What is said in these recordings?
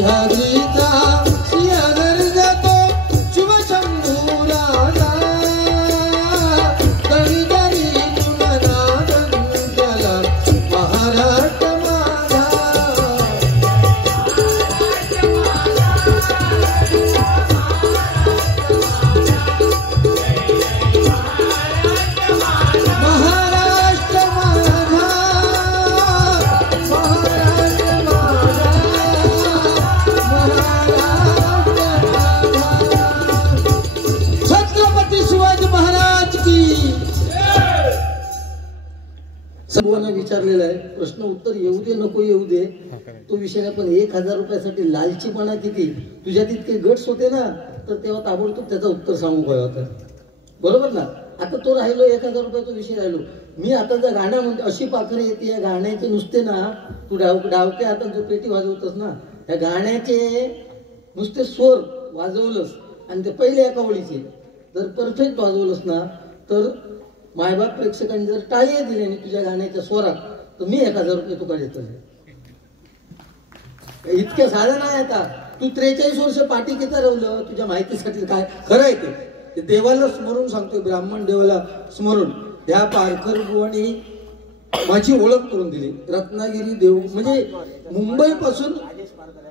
सह्याद्रीचा सिंह गर्जतो शुभ शंभू राजा गणितरी गुणनादंतला महाराष्ट्र माझा सर्वांना विचारलेला आहे प्रश्न उत्तर येऊ दे नको येऊ दे तो विषय नाही, पण 1000 रुपयासाठी लालचीपणा किती तुझ्यात इतके गट्स होते ना तर तेव्हा ताबडतोब त्याचं उत्तर सांगू काय होतं बरोबर ना. आता तो राहिलो 1000 रुपयाचा विषय राहिलो. मी आता जर गाणं म्हणतो अशी पाखरे येते या गाण्याचे नुसते ना तू डावके आता जो पेटी वाजवतस ना या गाण्याचे नुसते स्वर वाजवलंस आणि ते पहिले एका ओळीचे जर परफेक्ट वाजवलंस ना तर मायबाप प्रेक्षकांनी जर टाळी दिली आणि तुझ्या गाण्याच्या स्वरात तर मी 1000 रुपये तुका देतो. इतक्या साधं नाही आता तू 43 वर्ष पाठी किती रवलं तुझ्या माहितीसाठी काय खरं आहे ते देवाला स्मरून सांगतोय ब्राह्मण देवाला स्मरून ह्या पारकर बुवानी माझी ओळख करून दिली. रत्नागिरी देव म्हणजे मुंबई पासून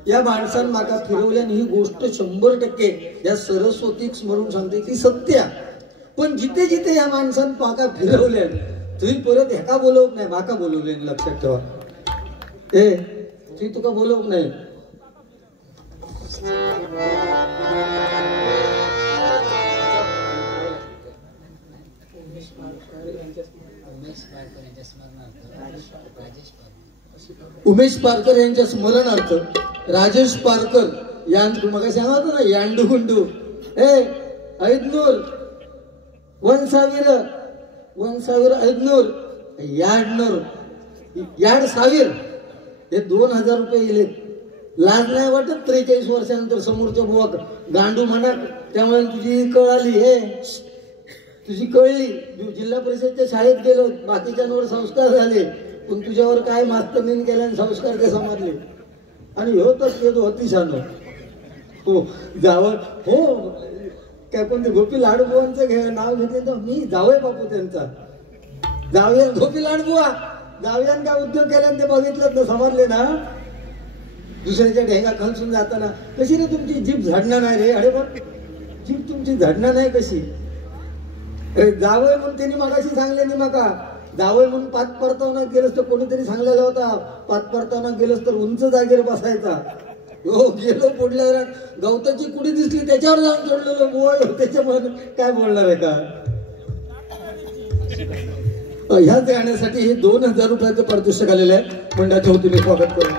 या माणसानं माका फिरवल्याने ही गोष्ट 100% या सरस्वतीक स्मरून सांगते ती सत्य. पण जिथे जिथे या माणसानं पाका फिरवल्या तुम्ही परत ह्याका बोलवत नाही माका बोलवले लक्षात ठेवा. ए ती तुका बोलवत नाही. उमेश पारकर यांच्या स्मरणार्थ राजेश पारकर यांना मग सांगा होतं ना यांडू गुंडू ऐदनूर 1000 ऐदनूर याड सावीर हे 2000 रुपये गेले. लाज नाही वाटत 43 वर्षानंतर समोरच्या बुवा गांडू म्हणा त्यामुळे तुझी कळाली तुझी कळली. जिल्हा परिषदच्या शाळेत गेलो बाकीच्यांवर संस्कार झाले पण तुझ्यावर काय मास्तरनीन केल्याने संस्कार ते समजले आणि हो तर येतो अतिशान हो जावं हो काय कोणते गोपी लाडबुवांचं नाव घेतले तर मी जावय बापू त्यांचा जाऊया गोपी लाडबुवा जाऊयान काय उद्योग केल्याने ते बघितलं तर समजले ना. दुसऱ्याच्या ढेंगा खलसून जाताना कशी रे तुमची जीभ झाडणार नाही रे अरे बघ जीभ तुमची झाडणार नाही कशी अरे जावय म्हणून त्यांनी मगाशी सांगले नाही मका जावय म्हणून पाच परतावना गेलंस तर कोणीतरी सांगलेला होता पाच परतावना गेलंस तर उंच जागेवर बसायचा. हो गेलो पुढल्या गवताची कुडी दिसली त्याच्यावर जाऊन जोडलेलं बुवा त्याच्यामुळे काय बोलणार आहे का. ह्याच गाण्यासाठी हे 2000 रुपयाचं पारितोषिक आलेलं आहे. मंडळाच्या वतीने स्वागत करू.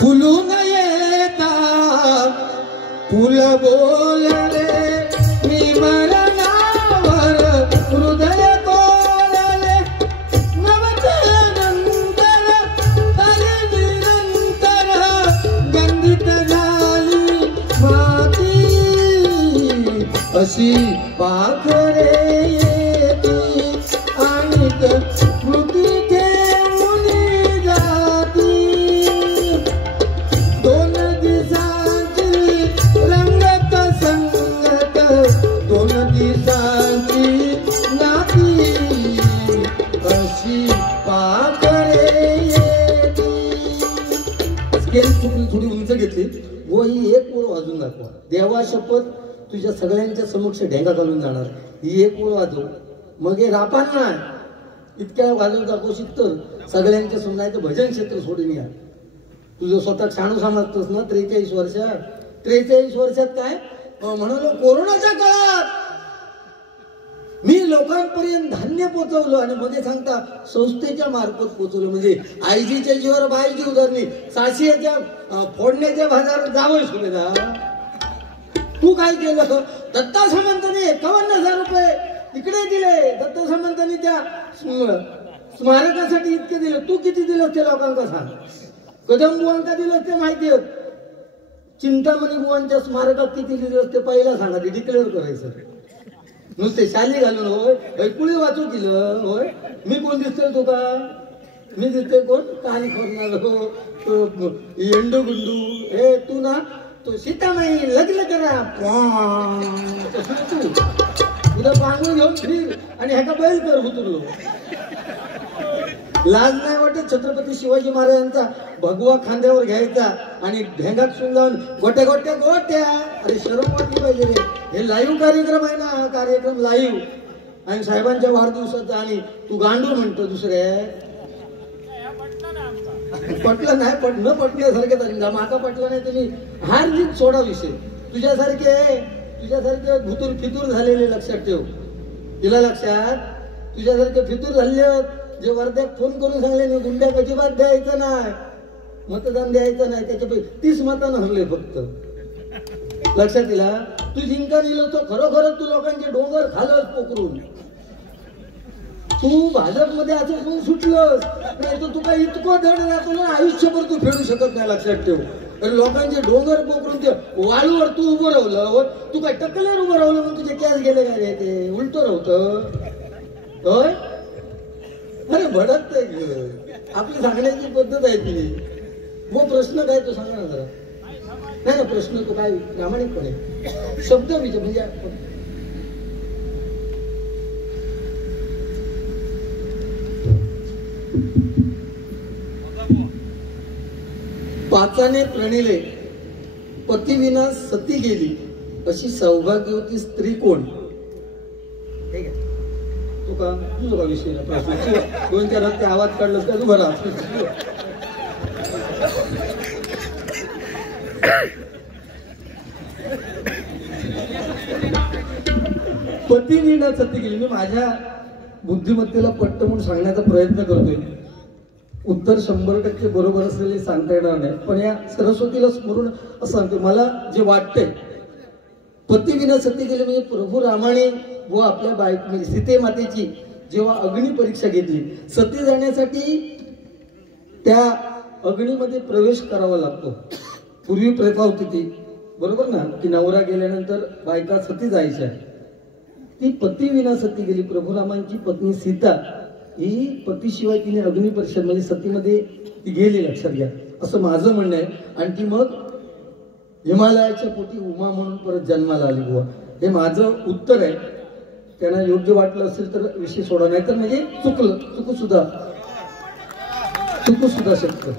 फुलून येता फुल बोलले मी मरणावर हृदय कोरले नवतनंतर तरी निरंतर गंधित झाली माती अशी पाखरे येती आणि स्मृती थोडी उंच घेतली व ही एक ओळ वाजून दाखवा. देवा शपथ तुझ्या सगळ्यांच्या समक्ष ढेंगा घालून जाणार ही एक ओळ वाजव मग हे रापान नाही इतक्या वाजवून दाखवशील तर सगळ्यांच्या सुनायचं भजन क्षेत्र सोडून या. तुझं स्वतः शाणू समजतोस ना 43 वर्षात काय म्हणालो कोरोनाच्या काळात मी लोकांपर्यंत धान्य पोचवलं आणि मध्ये सांगता संस्थेच्या मार्फत पोचवलं म्हणजे आईजीच्या जीवावर बाईची उदाहरणी साशियाच्या फोडण्याच्या बाजारात जावं सुविधा. तू काय केलं दत्ता सामंतांनी 51,000 रुपये इकडे दिले. दत्ता सामंतांनी त्या स्मारकासाठी इतके दिले. तू किती दिलं ते लोकांना सांग. कदम बुवांका दिलं ते माहिती आहे. चिंतामणी बुवांच्या स्मारकात किती दिलं ते पहिला सांगा ते डिक्लेअर करायचं. नुसते शाली घालून होय कुळी वाचू केलं होय. मी कोण दिसतोय तुका? मी दिसतोय कोण? काली करणार येंडू गुंडू. हे तू ना तो सीता नाही लग्न करा तुला पांगून घेऊन फिर आणि ह्याका बैल कर उतरलो. लाज नाही वाटत छत्रपती शिवाजी महाराजांचा भगवा खांद्यावर घ्यायचा आणि ढेंगात सुंगावून गोट्या गोट्या गोट्या. अरे शरम वाटली पाहिजे रे. हे लाईव्ह कार्यक्रम आहे ना, कार्यक्रम लाईव्ह. आणि साहेबांच्या वाढदिवसाचा आणि तू गांडूर म्हणतो दुसऱ्या. पटलं नाही न पटल्यासारखे माका पटलं नाही तुम्ही हार जीत सोडा विषय. तुझ्यासारखे भुतूर फितूर झालेले लक्षात ठेव. तिला लक्षात तुझ्यासारखे फितूर झाले जे वर्ध्यात फोन करून सांगले नाही गुंड्या अजिबात द्यायचं नाही, मतदान द्यायचं नाही. त्याच्यापैकी 30 मतांना हरले फक्त. लक्षात दिला. तू जिंका दिलं तो खरोखर तू लोकांचे डोंगर खालच पोकरून. तू भाजपमध्ये असं कोण सुटलंस नाही तर तू काय इतकं धड राहतो ना आयुष्यभर तू फेडू शकत नाही. लक्षात ठेव. अरे लोकांचे डोंगर पोकरून ते वाळूवर तू उभं राहिलं. तू काय टक्कलेवर उभं राहिलं म्हणून तुझे कॅश गेले काय रे? ते उलट राहत होय. अरे भडकतंय आपली सांगण्याची पद्धत आहे ती. मग प्रश्न काय तो सांगा ना जरा. नाही ना प्रश्न तो काय प्रामाणिकपणे शब्द विचार म्हणजे पाचाने प्रणिले पतिविना सती गेली अशी सौभाग्यवती स्त्री कोण? तुका तुझा विषय प्रश्न 2-4 रस्ते आवाज काढलं का तू बरा. पतिविना सती गेली. मी माझ्या बुद्धिमत्तेला पट्ट म्हणून सांगण्याचा प्रयत्न करतोय. उत्तर 100% बरोबर असलेले सांगता येणार नाही, पण या सरस्वतीला स्मरून असं सांगतो. मला जे वाटतंय पतिविना सती गेली म्हणजे प्रभू रामाने व आपल्या बायको म्हणजे सीते मातेची जेव्हा अग्नी परीक्षा घेतली. सती जाण्यासाठी त्या अग्नीमध्ये प्रवेश करावा लागतो. पूर्वी प्रथा होती ती बरोबर ना की नवरा गेल्यानंतर बायका सती जायच्या. ती पतिविना सती गेली. प्रभू रामांची पत्नी सीता ही पतीशिवाय तिने अग्नी परीक्षा म्हणजे सतीमध्ये ती गेली. लक्षात घ्या असं माझं म्हणणं आहे. आणि ती मग हिमालयाच्या पोटी उमा म्हणून परत जन्माला आली बुवा. हे माझं उत्तर आहे. त्यांना योग्य वाटलं असेल तर विषय सोडा, नाही तर म्हणजे चुकू सुद्धा शकतं.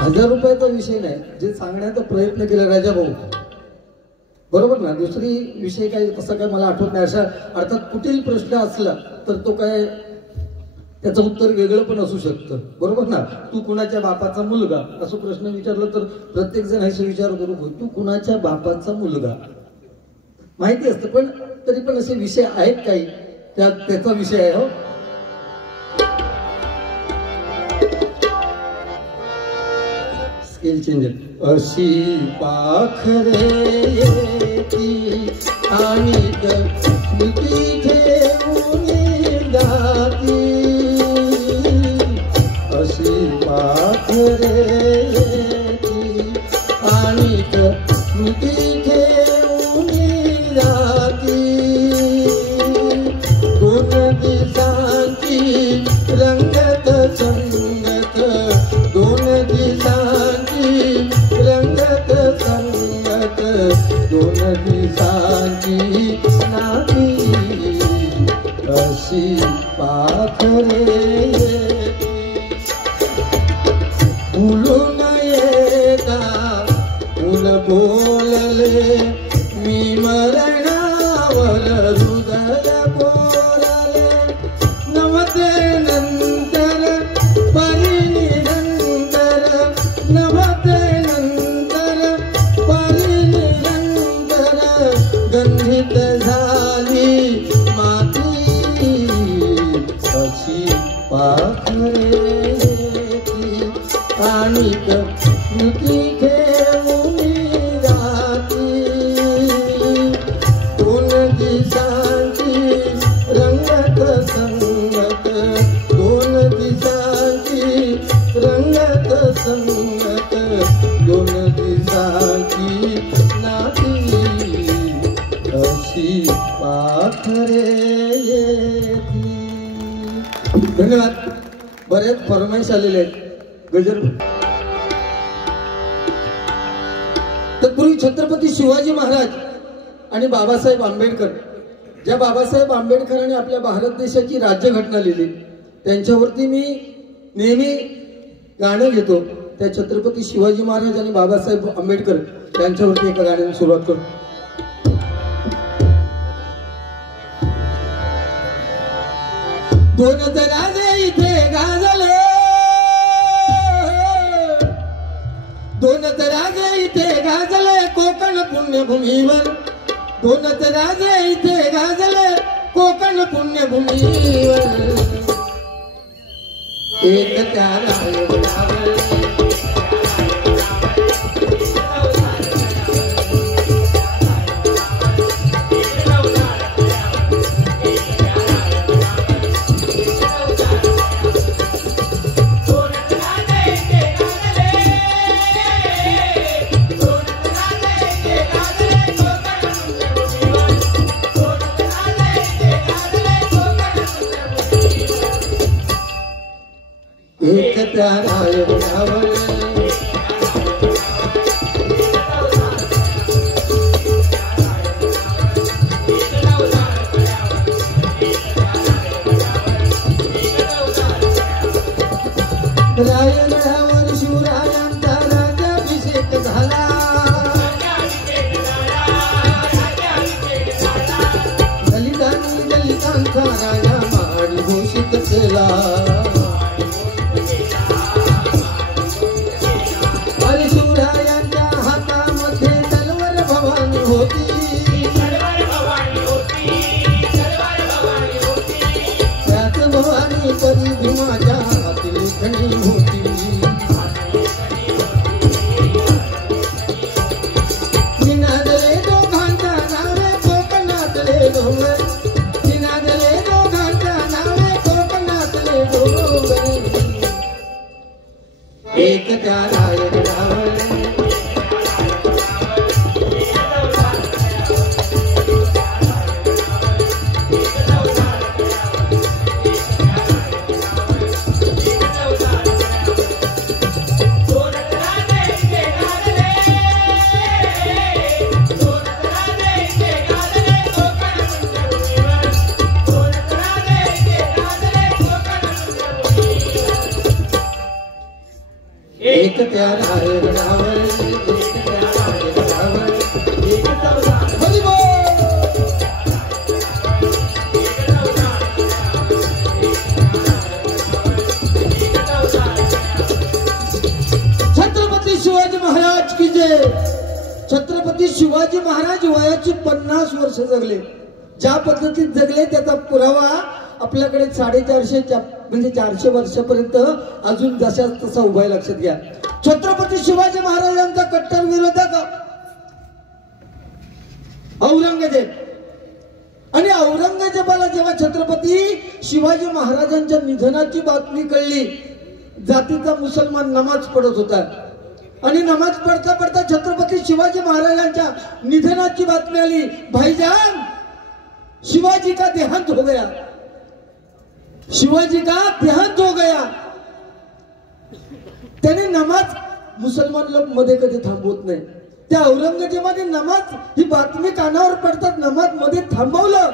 1000 रुपयाचा विषय नाही, जे सांगण्याचा प्रयत्न केला राजा भाऊ बरोबर ना. दुसरी विषय काय तसं काय मला आठवत नाही. अशा अर्थात कुठील प्रश्न असला तर तो काय त्याचं उत्तर वेगळं पण असू शकतं बरोबर ना. तू कुणाच्या बापाचा मुलगा असं प्रश्न विचारलं तर प्रत्येक जण असा विचार करू तू कुणाच्या बापाचा मुलगा माहिती असतं, पण तरी पण असे विषय आहेत काही त्याचा विषय आहे. हो स्केल चेंज. अशी पाखरे येती आणि स्मृती ठेवून जाती. अशी पाखरे येती आणि स्मृती ठेवून जाती. 2 दिवसांची रंगत संगत 2 दिवसांची रंगत संगत 2 दिवसांची नाती. अशी पाखरे फुलून येता फुल बोलले मी मरणावर हृदय बोलले. नवते नंतर परिनिरंतर नवते नंतर परिनिरंतर गंधित झाली माती. अशी पाखरे आणि स्मृती ठेवून जाती. 2 दिवसांची बऱ्याच फरमाईश आलेले आहेत गजर. तत्पूर्वी छत्रपती शिवाजी महाराज आणि बाबासाहेब आंबेडकर, ज्या बाबासाहेब आंबेडकरांनी आपल्या भारत देशाची राज्यघटना लिहिली, त्यांच्यावरती मी नेहमी गाणं घेतो. त्या छत्रपती शिवाजी महाराज आणि बाबासाहेब आंबेडकर यांच्यावरती एका गाण्याने सुरुवात करतो. दोन राजे इथे गाजले, दोन राजे इथे गाजले कोकण पुण्यभूमीवर, दोन राजे इथे गाजले कोकण पुण्यभूमीवर, एक त्याला एक त्याला रायगडावर शिवरायांचा राज्याभिषेक झाला, दलितांनी दलितांचा राजा माडी घोषित केला. अरे शिवरायांच्या हातामध्ये तलवार भवानी होती, त्याच भवानी परी भीमाच्या हाती खणी होती. निनादले दोघांच्या नावे कोकणातले डोंगर, निनादले दोघांच्या नावे कोकणातले डोंगर, एक त्याला एक त्याला रावण, एक त्याला रावण, एक त्याला छत्रपती शिवाजी महाराज की जय. छत्रपती शिवाजी महाराज वयाची 50 वर्ष जगले. ज्या पद्धतीत जगले त्याचा पुरावा आपल्याकडे 450 म्हणजे 400 वर्षापर्यंत अजून जशाच तसा उभा आहे. लक्षात घ्या, छत्रपती शिवाजी महाराजांचा कट्टर विरोधक औरंगजेब, आणि औरंगजेबाला जेव्हा छत्रपती शिवाजी महाराजांच्या निधनाची बातमी कळली, जातीचा मुसलमान नमाज पडत होता, आणि नमाज पडता पडता छत्रपती शिवाजी महाराजांच्या निधनाची बातमी आली. भाईजान, शिवाजी का देहांत हो गया, शिवाजी का देहांत हो गया. त्याने नमाज, मुसलमान लोक मध्ये कधी थांबवत नाही, त्या औरंगजेबाने नमाज ही बातमी कानावर पडतात नमाज मध्ये थांबवलं,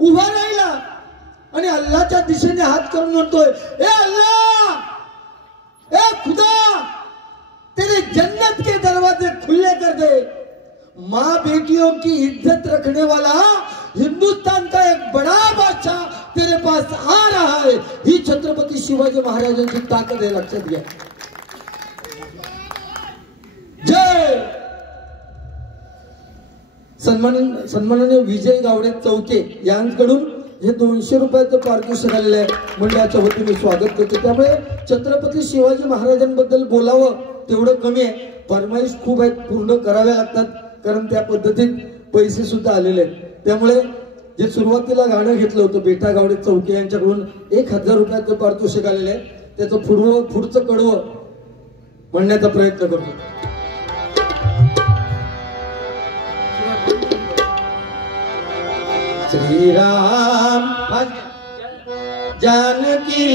उभा राहिला आणि अल्लाहच्या दिशेने हात करून म्हणतोय, ए अल्लाह, ए खुदा, तेरे जन्नत के दरवाजे खुले कर दे. माँ बेटियों की इज्जत रखने वाला हिंदुस्तान का एक बड़ा बादशाह तेरे पास आ रहा है. ही छत्रपती शिवाजी महाराजांची ताकद आहे. लक्षात घ्या. जय. सन्माननीय विजय गावडे चौके यांकडून हे 200 रुपयाचं पारितोषिक आलेलं आहे. मंडळाच्या वतीने स्वागत करतो. त्यामुळे छत्रपती शिवाजी महाराजांबद्दल बोलावं तेवढं कमी आहे. फरमाईश खूप आहेत, पूर्ण कराव्या लागतात, कारण त्या पद्धतीत पैसे सुद्धा आलेले आहेत. त्यामुळे जे सुरुवातीला गाणं घेतलं होतं बेटा गावडे चौके यांच्याकडून 1000 रुपयाचं पारितोषिक आलेलं आहे. त्याचं पुढचं कडवं म्हणण्याचा प्रयत्न करतो. श्रीराम जानकी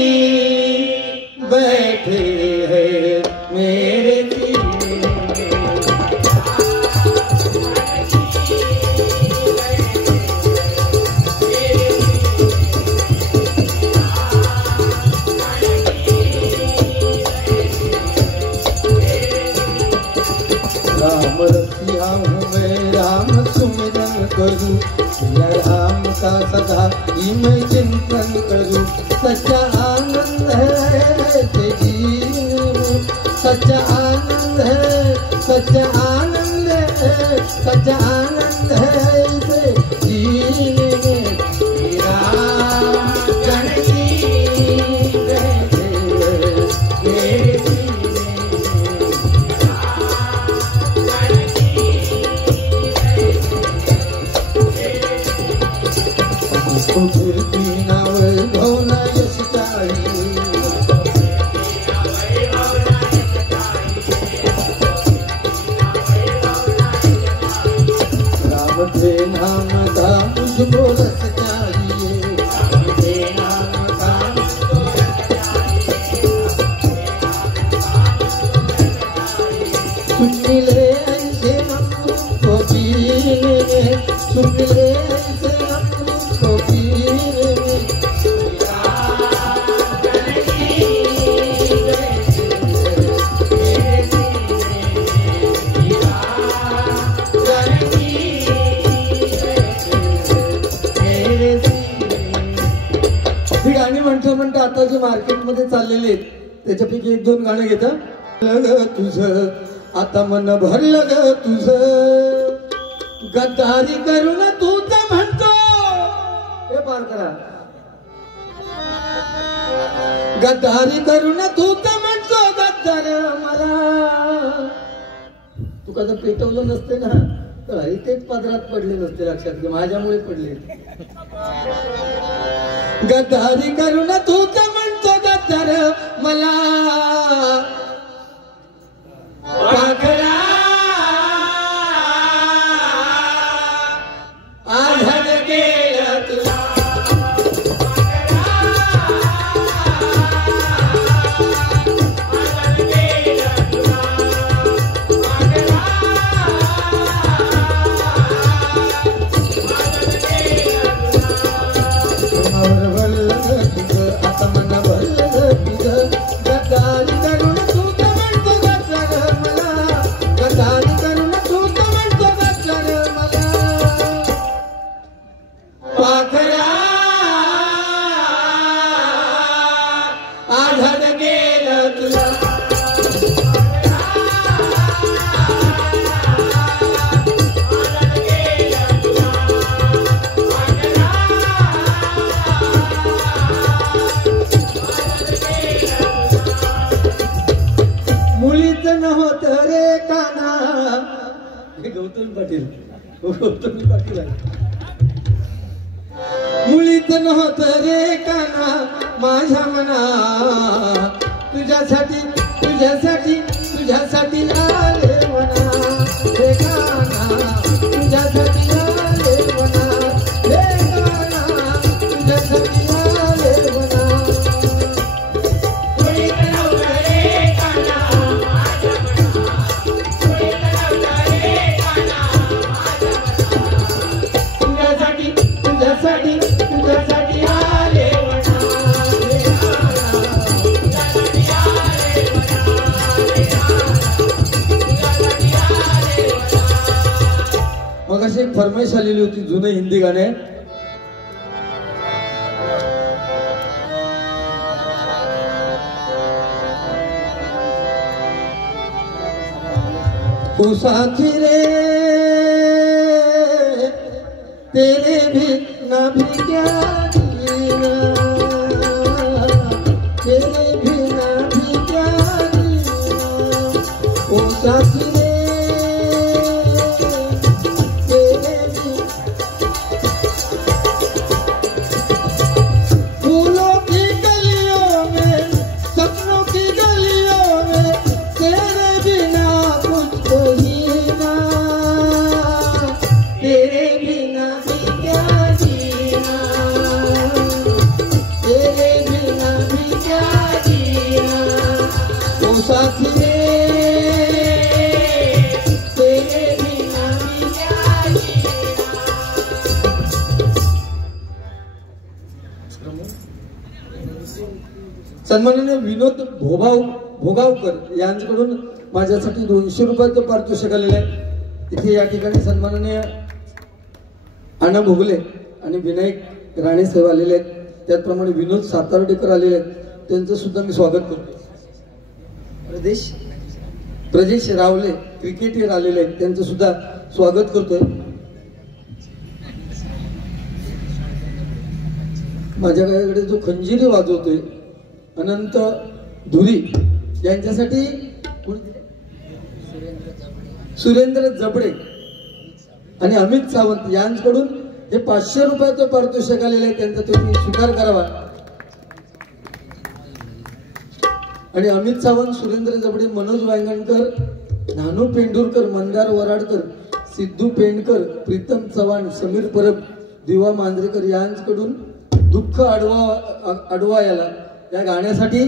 राम रसिया हूँ मैं राम सुमिरन करूँ सिया राम का सदा ही मैं चिंतन करूँ सच्चा आनंद है जीने में सच्चा आनंद है सच्चा आनंद है सच्चा आनंद है इसे जीने में राम जानकी नाम का मुझको रस चाहिए नाम का मुझको रस चाहिए सुन मिले ऐसे हमको पीने में सुन मिले ऐसे हमको पीने में गाणी म्हणतो म्हणतो आता जे मार्केटमध्ये चाललेले त्याच्यापैकी एक दोन गाणं घेता तुझं आता मन भरलं ग तुझं गद्दारी करून तू तर म्हणतो हे पार करा गद्दारी करून तू तर म्हणतो गद्दार मला तू कसं पेटवलं नसते ना तर तेच पदरात पडले नसते लक्षात घे माझ्यामुळे पडले गद्दारी करून तू तर म्हणतो गद्दार मला पाखरा आधार केलं तुला गौतमी पाटील मुळीत नव्हतं रे काना माझ्या मना तुझ्यासाठी तुझ्यासाठी तुझ्यासाठी आले मना हे काना तुझ्यासाठी आले मना हे काना तुझ्यासाठी आले मना मगाशी एक फरमाईश आलेली होती जुने हिंदी गाणे ओ साथी रे तेरे भी ना भी क्या जीना तेरे भी ना भी क्या जीना ओ साथी सन्माननीय विनोद भोगावकर यांच्याकडून माझ्यासाठी 200 रुपयाचं पारितोषिक आलेलं आहे. इथे या ठिकाणी सन्माननीय अण्णा भोगले आणि विनायक राणे साहेब आलेले आहेत. त्याचप्रमाणे विनोद सातार्डेकर आलेले आहेत. त्यांचं सुद्धा मी स्वागत करतो. प्रदेश रावले क्रिकेटर आलेले आहेत. त्यांचं सुद्धा स्वागत करतोय. माझ्याकडे जो खंजिरी वाजवतोय अनंत धुरी यांच्यासाठी सुरेंद्र जबडे आणि अमित सावंत यांच्याकडून हे 500 रुपयाचं पारितोषिक आलेलं आहे. त्यांचा तुम्ही स्वीकार करावा. आणि अमित सावंत, सुरेंद्र जबडे, मनोज वांगणकर, नानू पेंडुरकर, मंदार वराडकर, सिद्धू पेंडकर, प्रीतम चव्हाण, समीर परब, दिवा मांजरेकर यांच्याकडून दुःख अडवा या गाण्यासाठी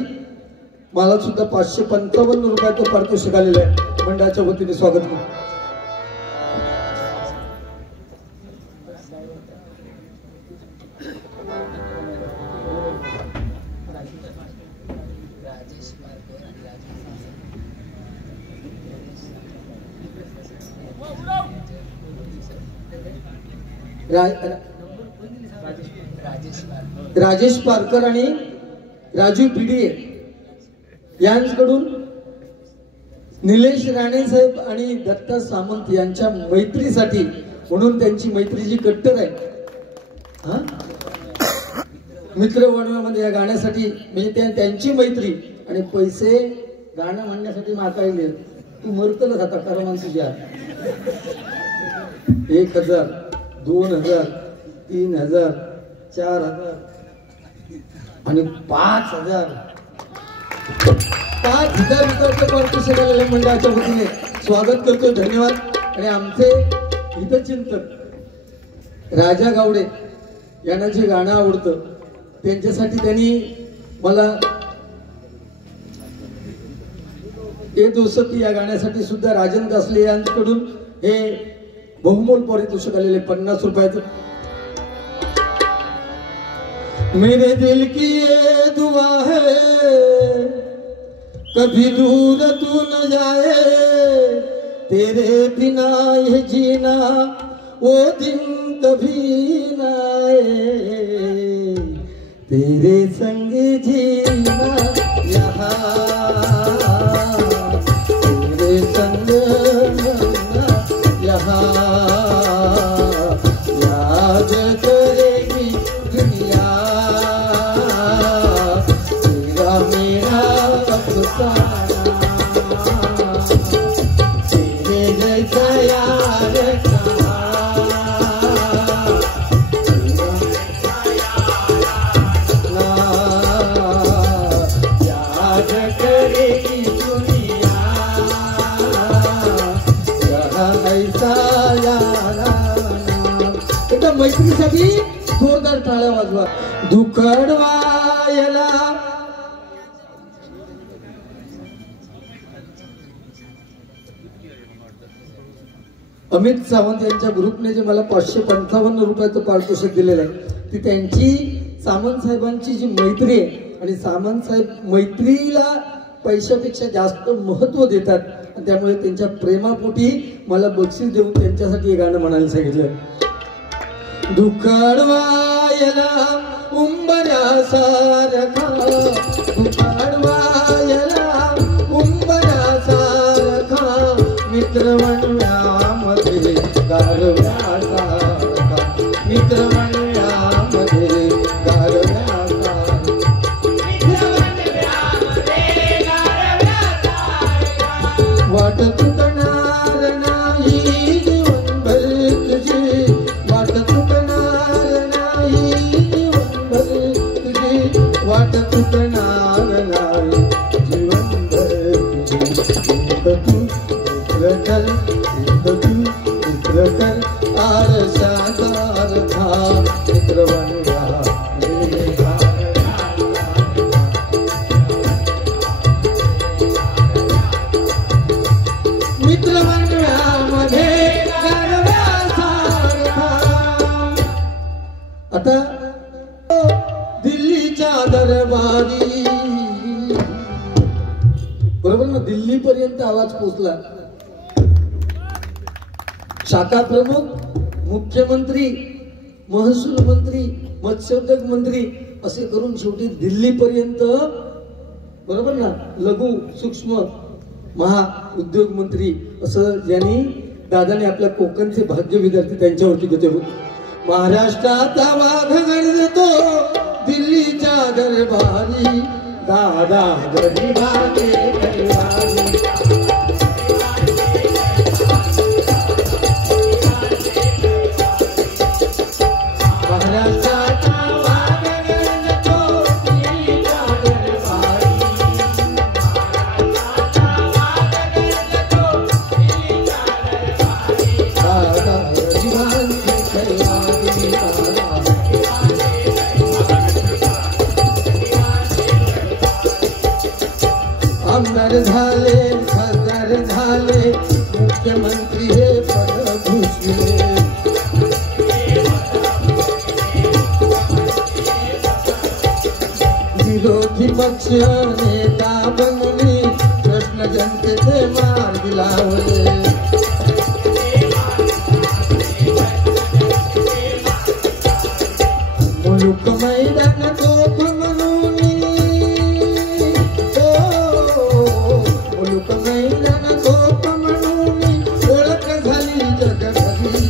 मला सुद्धा 555 रुपयाचं पारितोषिक आलेलं आहे. मंडळाच्या वतीने स्वागत करतो. राजेश पारकर आणि राजू पिडिये यांच्याकडून निलेश राणे साहेब आणि दत्ता सामंत यांच्या मैत्रीसाठी, म्हणून त्यांची मैत्री जी कट्टर आहे, हा मित्र वणव्यामध्ये या गाण्यासाठी, म्हणजे त्यांची मैत्री आणि पैसे गाणं म्हणण्यासाठी मागायले. तू मरतलच आता कारण तुझ्या 1000, 2000, 3000, 4000 आणि 5000 रुपयाचं पारितोषिक आलेल्या मंडळाच्या वतीने स्वागत करतो. धन्यवाद. आणि आमचे हितचिंतक राजा गावडे यांना जे गाणं आवडतं त्यांच्यासाठी त्यांनी मला ए दोसती या गाण्यासाठी सुद्धा राजन कासले यांच्याकडून हे बहुमोल पारितोषिक आलेले 50 रुपयाचं. मेरे दिल की ये दुआ है कभी दूर तू न जाए, तेरे बिना ये जीना वो दिन कभी न आए, तेरे संग जीना यहाँ, तेरे संग यहाँ, याद करेगी दुनिया तेरा मेरा अफसाना, तेरे जैसा यार याद करेगी दुनिया ऐसा यारा. एकदा मैत्रीसाठी जोरदार टाळ्या वाजवा. दुखडवायला अमित सावंत यांच्या ग्रुपने जे मला 555 रुपयाचं पारितोषिक दिलेलं आहे, ती त्यांची सामंत साहेबांची जी मैत्री आहे आणि सामंत साहेब मैत्रीला पैशापेक्षा जास्त महत्व देतात. आणि त्यामुळे त्यांच्या प्रेमापोटी मला बक्षीस देऊन त्यांच्यासाठी हे गाणं म्हणायला सांगितलं. दुखडवायला उंबऱ्यासारखा, दुखडवायला उंबऱ्यासारखा, मित्र वणव्यामध्ये गारव्यासारखा, मित्र वणव्यामध्ये गारव्यासारखा, वाट चुकणार नाही जीवनभर तुझी, वाट चुकणार नाही जीवनभर तुझी, वाट चुकणार नाही जीवनभर तुझी. मित्रकर आरशासारखा, मित्र वणव्या मित्र वणव्यामध्ये गारव्यासारखा. आता दिल्लीच्या दरबारी, बरोबर ना, दिल्ली पर्यंत आवाज पोचला. शाखा प्रमुख, मुख्यमंत्री, महसूल मंत्री, मत्स्योद्योग मंत्री असे करून शेवटी दिल्लीपर्यंत, बरोबर ना, लघु सूक्ष्म महा उद्योग मंत्री असं ज्यांनी दादाने आपल्या कोकणचे भाग्य विद्यार्थी त्यांच्यावरती घेते. महाराष्ट्राचा वाघ गणतो दिल्लीच्या दरबारी, दादा गरिबाचे दरबारी. महाराष्ट्राचा वाघ गणतो दिल्लीच्या दरबारी, दादा गरिबाचे दरबारी. आमदार झाले, खासदार झाले, मुख्यमंत्री हे पद भूषविले. विरोधी पक्ष नेता बनली, प्रश्न जनतेचे मार्गी लावले. मुलुक मैदान तोफ म्हणून, मुलुक मैदान तोफ म्हणून ओळख झाली जगभरी.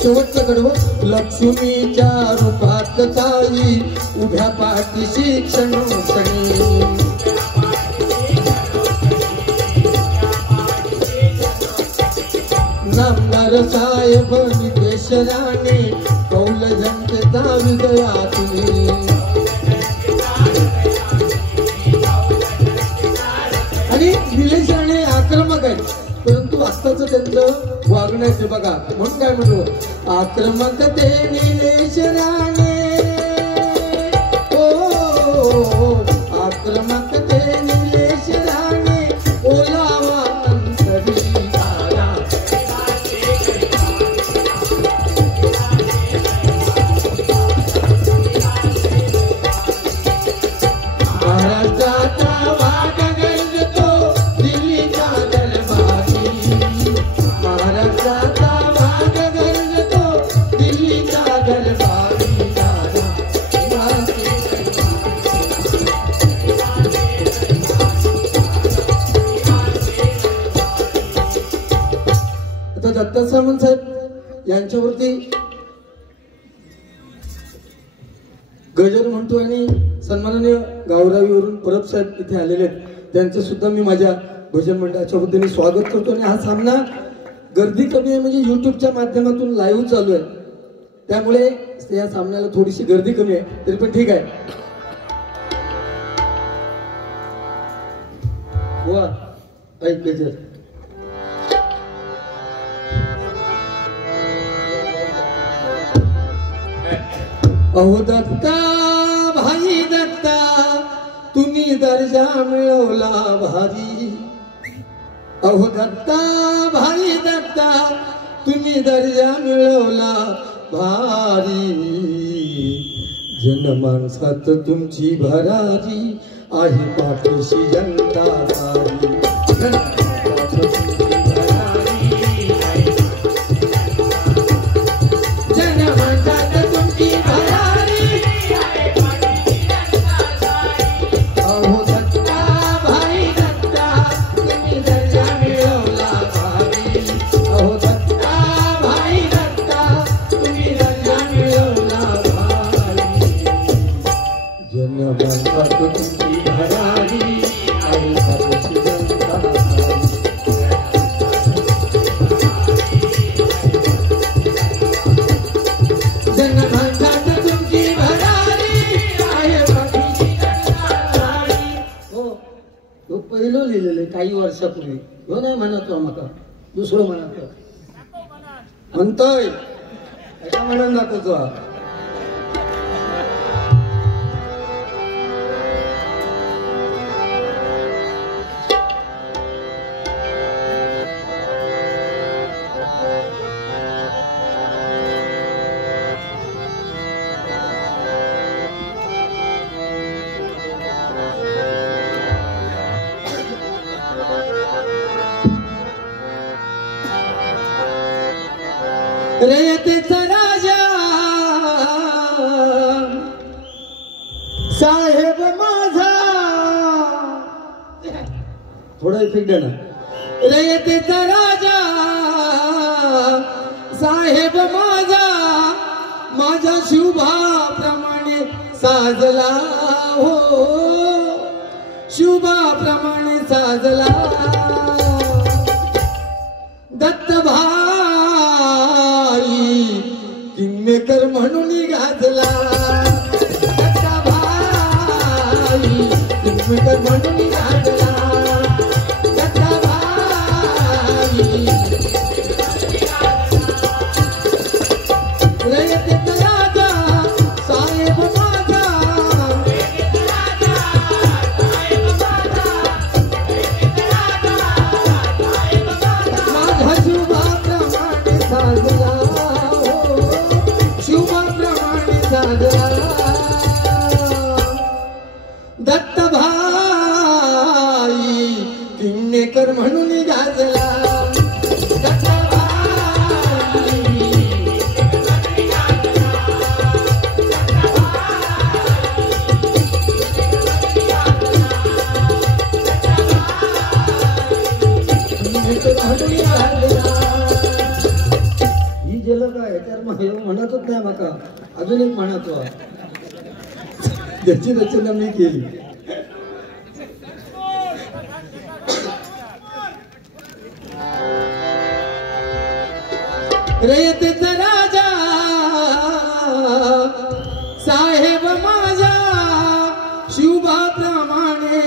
शेवटचं कडवं, लक्ष्मीच्या रूपात ताई उभ्या पाठीशी क्षणोक्षणी. नामदार साहेब नितेश राणे कौल जनतेचा विजयातुनी. आणि निलेश राणे आक्रमक आहेत, परंतु आत्ताच त्यांचं वागण्याचे बघा. म्हणून काय म्हणतो, आक्रमक ते निलेश राणे, ओ आक्रमक ते निलेश राणे, ओलावा अंतरी. महाराष्ट्राचा वाघ गणतो दिल्लीच्या दरबारी, महाराष्ट्राचा वाघ गणतो दिल्लीच्या दरबारी. आता दत्ता सामंत साहेब यांच्यावरती गजर म्हणतो आणि सन्माननीय गावरावीवरून परब साहेब इथे आलेले आहेत, त्यांचं सुद्धा मी माझ्या भजन मंडळाच्या वतीने स्वागत करतो. आणि हा सामना गर्दी कमी आहे, म्हणजे युट्यूबच्या माध्यमातून लाईव्ह चालू आहे, त्यामुळे या सामन्याला थोडीशी गर्दी कमी आहे, तरी पण ठीक आहे. वा ऐक गजर. अहो दत्ता भाई दत्ता, तुम्ही दर्जा मिळवला भारी. अहो दत्ता भाई दत्ता, तुम्ही दर्जा मिळवला भारी. जनमानसात तुमची भरारी आहे, पाठीशी जनता सारी. पहिलं लिहिलेलं काही वर्षापूर्वी, हो नाही म्हणतो आम्हाला, दुसरं म्हणतो म्हणतोय, एका म्हणून दाखवतो. रयतेचा राजा साहेब माझा, थोडा इफेक्ट द्या ना. रयतेचा राजा साहेब माझा, माझ्या शुभाप्रमाणे साजला हो, शुभाप्रमाणे साजला. दत्तभाई किंगमेकर म्हणून गाजला. दत्तभाई किंगमेकर म्हणून गाजला. दत्तभाई रयतेचा राजा साहेब माझा, माझा शुभाप्रमाणे साजला हो, शुभाप्रमाणे साजला. दत्तभाई किंगमेकर म्हणून गाजला. ही जल काय त्यावर म्हणतच नाही माका, अजून एक म्हणतो ज्याची रचना मी केली. रयतेचा राजा साहेब माझा, शुभाप्रमाणे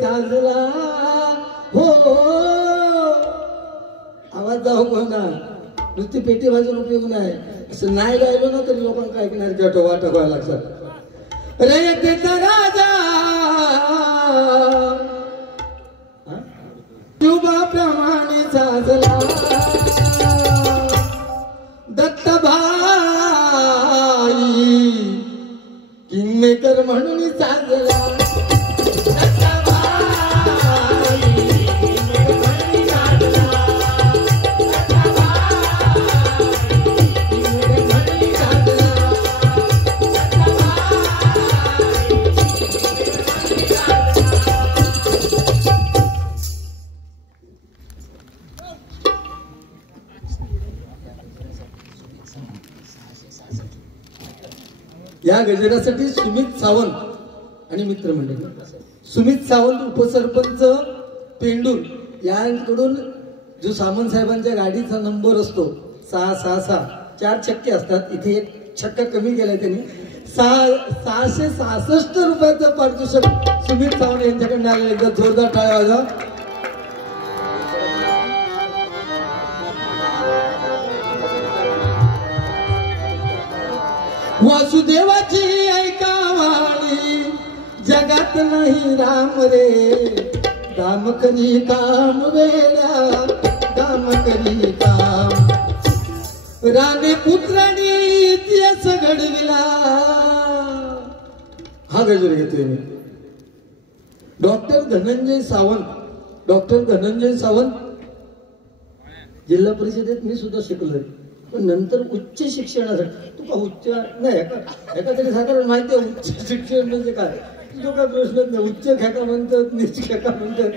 साजला हो. आवाज जाऊ कोणा, नुसती पेटी वाजून उपयोग नाही. असं नाही गायलो ना तरी लोकांना ऐकणार की आठवा टाकायला लागतात. रयतेचा राजा शुभाप्रमाणे साजला. दत्तभाई किंगमेकर म्हणून साजला. या गजरासाठी सुमित सावंत आणि मित्रमंडळी, सुमित सावंत उपसरपंच पेंडूर यांकडून जो सामंत साहेबांच्या गाडीचा नंबर असतो 666, 4 छक्के असतात, इथे एक छक्का कमी केलाय त्यांनी. 666 रुपयाचं पारितोषिक सुमित सावंत यांच्याकडून आलेलं. एकदा जोरदार टाळ्या वाजवा. वासुदेवाची ऐकावाणी जगात नाही राम रे, काम करी काम वेड्या, काम करी काम. राणे पुत्रांनी इतिहास घडविला. हा गजर घेतोय मी. डॉक्टर धनंजय सावंत, डॉक्टर धनंजय सावंत जिल्हा परिषदेत मी सुद्धा शिकलोय, पण नंतर उच्च शिक्षणासाठी तू का उच्च नाही एका तरी साधारण माहिती आहे उच्च शिक्षण म्हणजे काय, तो काय प्रश्नच नाही. उच्च खेका म्हणतात, नीच खेका म्हणतात.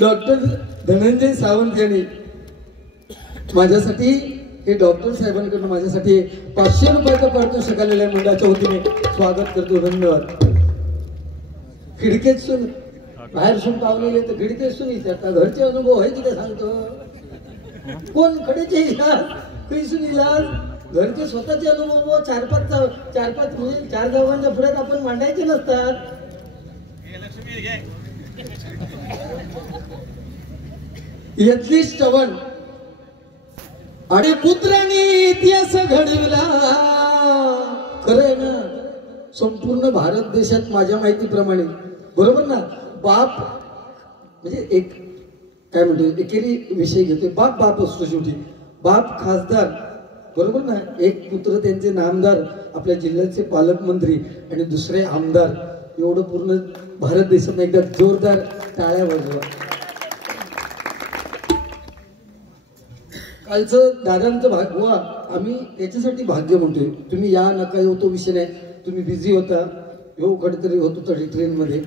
डॉक्टर धनंजय सावंत यांनी माझ्यासाठी, हे डॉक्टर साहेबांकडून माझ्यासाठी 500 रुपयाचं पारितोषिक आलेल्या मंडळाच्या वतीने स्वागत करतो. धन्यवाद. खिडकीत सुन बाहेर सुन पावलेले तर खिडकीत सुन विचारता घरचे अनुभव आहे तिथे सांगतो. कोण कडेचे इलाज कैसून इलाज, घरचे स्वतःचे अनुभव 4-5 म्हणजे 4 जागांच्या पुढ्यात आपण मांडायचे नसतात. यज्ञेश चव्हाण आणि पुत्रांनी इतिहास घडविला. खरं आहे ना, संपूर्ण भारत देशात माझ्या माहितीप्रमाणे बरोबर ना, बाप म्हणजे एक काय म्हणतो एकेरी विषय घेतोय, बाप असतो शेवटी. बाप खासदार बरोबर ना, एक पुत्र त्यांचे नामदार, आपल्या जिल्ह्याचे पालकमंत्री आणि दुसरे आमदार. एवढं पूर्ण भारत देशात एकदा जोरदार टाळ्या वाजवा. कालचं दादांचं बुवा आम्ही त्याच्यासाठी भाग्य म्हणतोय. तुम्ही या नका येऊ तो विषय नाही, तुम्ही बिझी होता, येऊ कधीतरी होत होता ट्रेनमध्ये.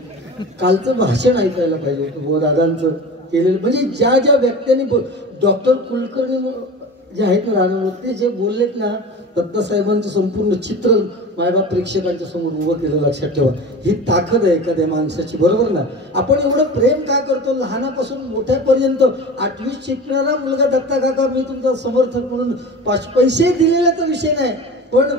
कालचं भाषण ऐकायला पाहिजे होतं बुवा दादांचं केलेलं. म्हणजे ज्या ज्या व्यक्तींनी डॉक्टर कुलकर्णी जे आहेत ना दादा, ते जे बोललेत ना, दत्तासाहेबांचं संपूर्ण चित्र मायबाप प्रेक्षकांच्या समोर उभं केलं. लक्षात ठेवा, ही ताकद आहे एखाद्या माणसाची, बरोबर ना. आपण एवढं प्रेम का करतो लहानापासून मोठ्यापर्यंत. 8वीत शिकणारा मुलगा दत्ता काका, मी तुमचा समर्थक म्हणून पैसे दिलेल्याचा विषय नाही, पण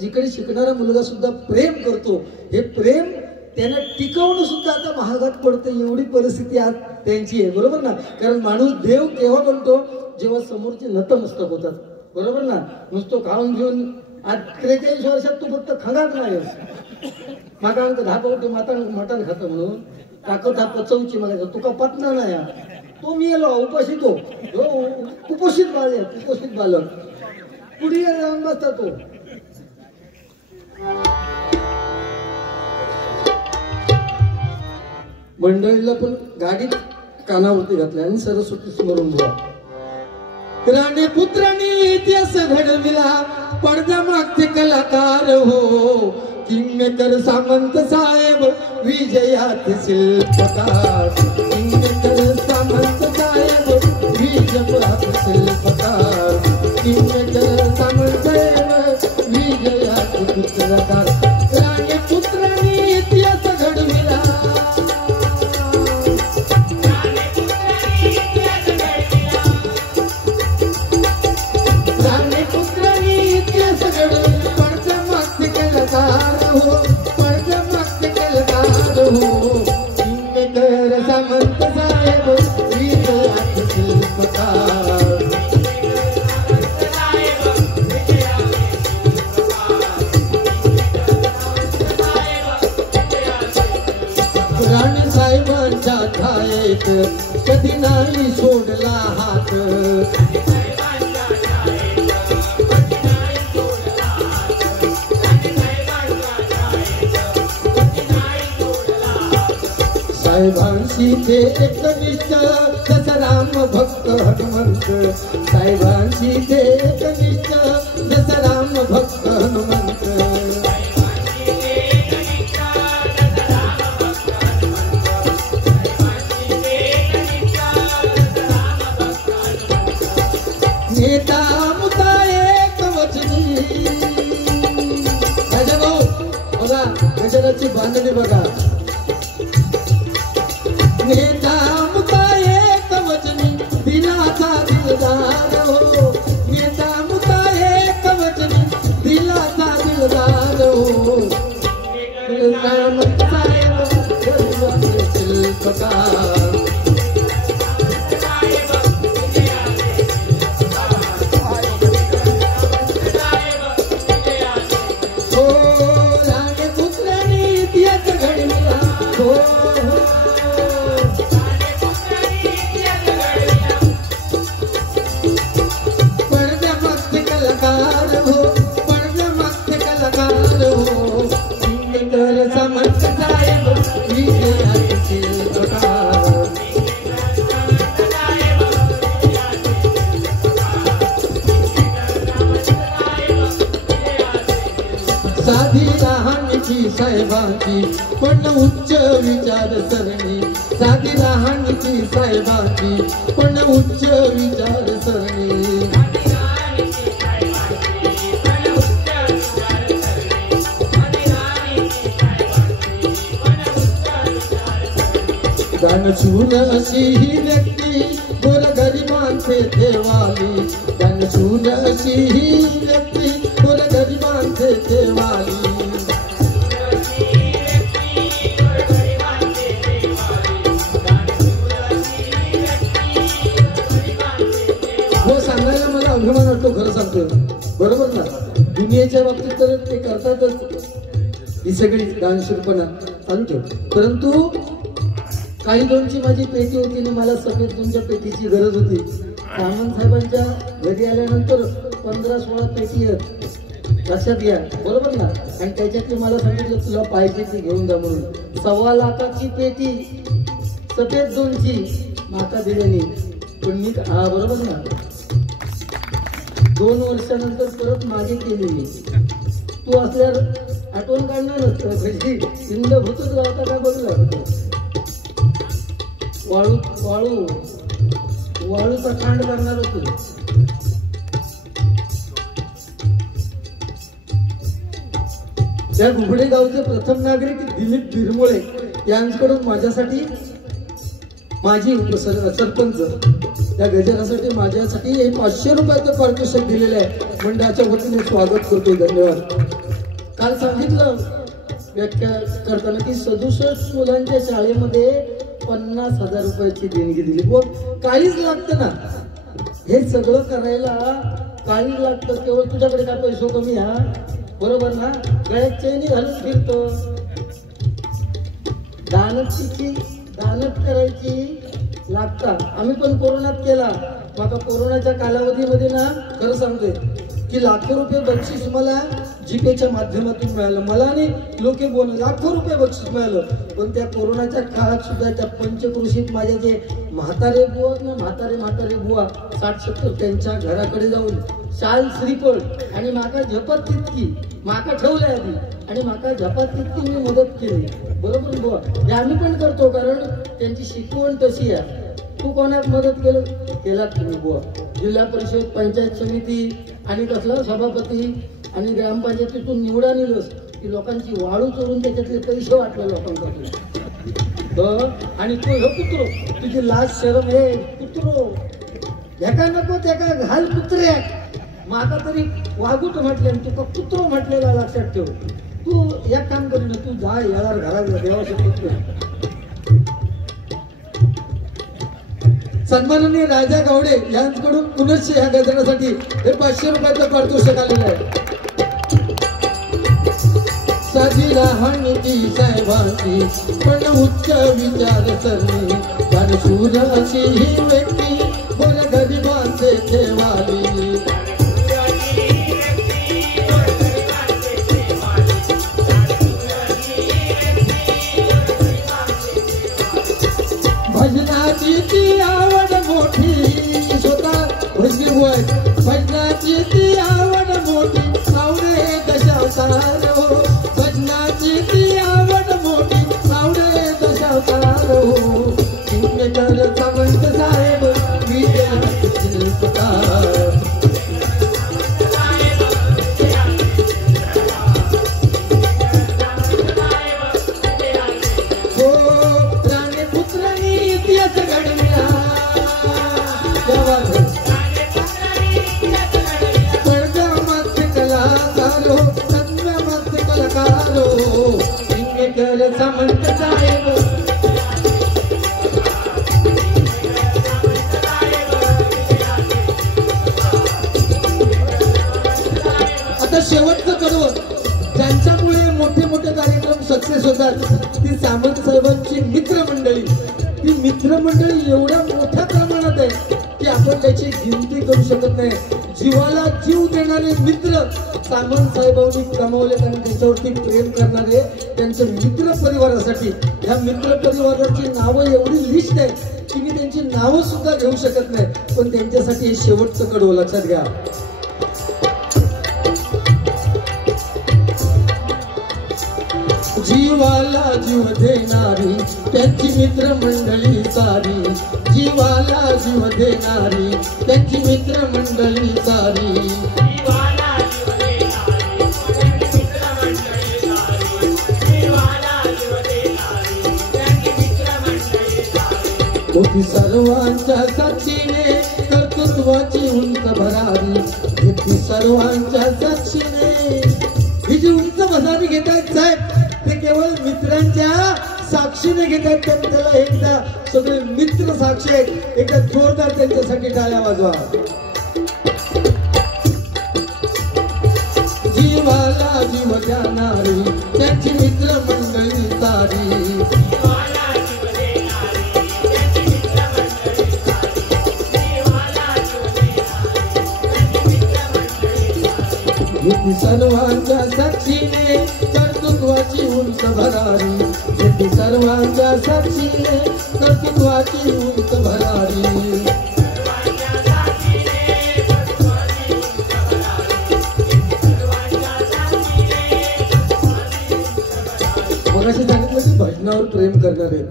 जिकडे शिकणारा मुलगा सुद्धा प्रेम करतो. हे प्रेम त्यांना टिकवणं सुद्धा आता महागात पडतं, एवढी परिस्थिती आज त्यांची आहे, बरोबर ना. कारण माणूस देव केव्हा बनतो, जेव्हा समोरचे नतमस्तक होतात, बरोबर ना. नुसतं खाऊन घेऊन आज 43 वर्षात तू फक्त खंगात नाही माका धापवते मटण खातं म्हणून ताकद हा पचवची मागायचा तुका पतना नाही. तो मी येलो उपाशी, तो कुपोषित बाल, कुपोषित बालक पुढे जाऊन बसता तो. मंडळीला पण गाडीत कानावरती घातल्या आणि सरस्वती स्मरून बोला. राणे पुत्रांनी इतिहास घडविला, पडदा मागचे कलाकार हो. किंगमेकर सामंत साहेब विजयात शिल्पकार. किंगमेकर सामंत साहेब विजयात शिल्पकार. किंगमेकर सामंत साहेब विजयात पुत्रकार. राणे पुत्रांनी इतिहास घडविला, सामंत साहेब विजयात शिल्पकार. राणे साहेबांच्या छायेत कधी नाही सोडला हात. साहेबांशी ते एकनिष्ठ जसा राम भक्त हनुमंत. साहेबांशी ते एकनिष्ठ जसा राम भक्त हनुमंत. नेता मुता एक वचनी. राजा भाऊ बघा, गजराची बांधणी बघा. नेता मुता एक वचनी, दिलाचा दिलदार हो. नेता मुता एक वचनी, दिलाचा दिलदार हो. शिल्पकार. साधी लहानची साहेबांची पण उच्च विचारसरणी. साधी लहानची साहेबांची पण उच्च विचारसरणी. दानशूर अशी ही व्यक्ती गोरगरिबांचे देवाली. दानशूर अशी ही व्यक्ती गोरगरिबांचे देवाली. हो, सांगायला मला अभिमान वाटतो, खरं सांगतो, बरोबर ना. दुनियेच्या बाबतीत तर ते करतातच, ही सगळी दानशूरपणा चालू ठेव. परंतु काही दोनची माझी पेटी होती आणि मला सफेद दोनच्या पेटीची गरज होती. सामंत साहेबांच्या घरी आल्यानंतर 15-16 पेटी आहेत, लक्षात घ्या, बरोबर ना. आणि त्याच्यातली मला सांगितलं तुला पाहिजे ती घेऊन जा म्हणून. 1.25 लाखाची पेटी सफेद दोनची माका दिलेली. पण मी बरोबर ना, 2 वर्षानंतर परत मागे केली मी. तू असल्यावर आठवण काढणार नसतं कशी इंद भूतच गावता का बघलं. वाळू वाळू वाळूचा कांड करणार होतो. त्या घुबडे गावचे प्रथम नागरिक दिलीप बिरमुळे यांच्याकडून माझ्यासाठी माझी सरपंच त्या गजरासाठी माझ्यासाठी हे 500 रुपयाचं पारितोषिक दिलेलं आहे. मंडळाच्या वतीने स्वागत करतो. धन्यवाद. काल सांगितलं व्याख्या करताना की 67 मुलांच्या शाळेमध्ये 50,000 रुपयाची देणगी दिली. व काहीच लागतं ना हे सगळं करायला, काही लागतं. केवळ तुझ्याकडे काय पैसे कमी हा बरोबर ना. गळ्यात चैनी घालून फिरतो. दानत करायची लागतात. आम्ही पण कोरोनात केला. माका कोरोनाच्या कालावधीमध्ये ना खरं सांगते की लाखो रुपये बक्षीस मला जीपेच्या माध्यमातून मिळालं. मला आणि लोके बोल लाखो रुपये बक्षीस मिळालं. पण त्या कोरोनाच्या काळात सुद्धा त्या पंचक्रोशीत माझे जे म्हातारे बुवा ना म्हातारे बुवा 60-70 त्यांच्या घराकडे जाऊन शाल श्रीफळ आणि माका झपत तितकी माका ठेवल्या आधी आणि माका झपात तितकी मी मदत केली. बरोबर बुवा. हे आम्ही पण करतो कारण त्यांची शिकवण तशी आहे. तू कोणाक मदत केलात तुम्ही बुवा. जिल्हा परिषद पंचायत समिती आणि कसला सभापती आणि ग्रामपंचायतीतून निवडा निलस की लोकांची वाळू चोरून त्याच्यातले पैसे वाटले लोकांकडून. आणि तू हे पुत्रो तुझी लाज शरम हे पुत्रो ह्याका नको त्याका घाल पुत्र्या. माका तरी वागूट म्हटले तुका पुत्रो म्हटलेला लक्षात ठेव. तू एक काम करू ना तू जा येणार घरात देवासाठी. सन्माननीय राजा गावडे यांच्याकडून पुनश्च ह्या गजरासाठी हे 500 रुपयाचं पारितोषिक आलेलं आहे. साधी लहानची साहेबांची पण उच्च विचार सरणी दानशूर अशी ही व्यक्ती गोर गरिबांचे ठेवाली. भजनाची ती आवड मोठी स्वतः भजनाची ती आवड मोठी आवडे दशावतार हो. भजनाची ती आवड मोठी आवडे दशावतार हो. सिंगेकर सावंत साहेब आता शेवटचं कडवं ज्यांच्यामुळे मोठे कार्यक्रम सक्सेस होतात ती सामंत साहेबांची मित्रमंडळी. ती मित्रमंडळी एवढ्या मोठ्या प्रमाणात आहे की आपण त्याची गिनती करू शकत नाही. जीवाला जीव देणारे मित्र सामंत साहेबांनी कमावले आणि त्यांच्यावरती प्रेम करणारे त्यांच्या मित्र परिवारासाठी ह्या मित्र परिवाराची नावं एवढी लिस्ट आहे की मी त्यांची नावं सुद्धा घेऊ शकत नाही. पण त्यांच्यासाठी हे शेवटचं कडवं लक्षात घ्या. जीवाला जीव देणारी त्यांची मित्रमंडळी सारी. जीवाला जीव देणारी त्यांची मित्रमंडळी सारी. होती सर्वांच्या साक्षीने कर्तृत्वाची उंच भरारी. होती सर्वांच्या साक्षीने ही जी उंच भरारी घेत आहेत साहेब ते केवळ मित्रांच्या साक्षीने घेत आहेत. पण त्याला एकदा सगळे मित्र साक्षी आहेत. एकदा जोरदार त्यांच्यासाठी टाळ्या वाजवा. जीवाला जीव देणारी त्यांची मित्रमंडळी सारी. सर्वांच्या साक्षीने कर्तृत्वाची उंच भरारी. सर्वांच्या साक्षीने कर्तृत्वाची उंच भरारी. मगाशी सांगितलं की भजनावर प्रेम करणारे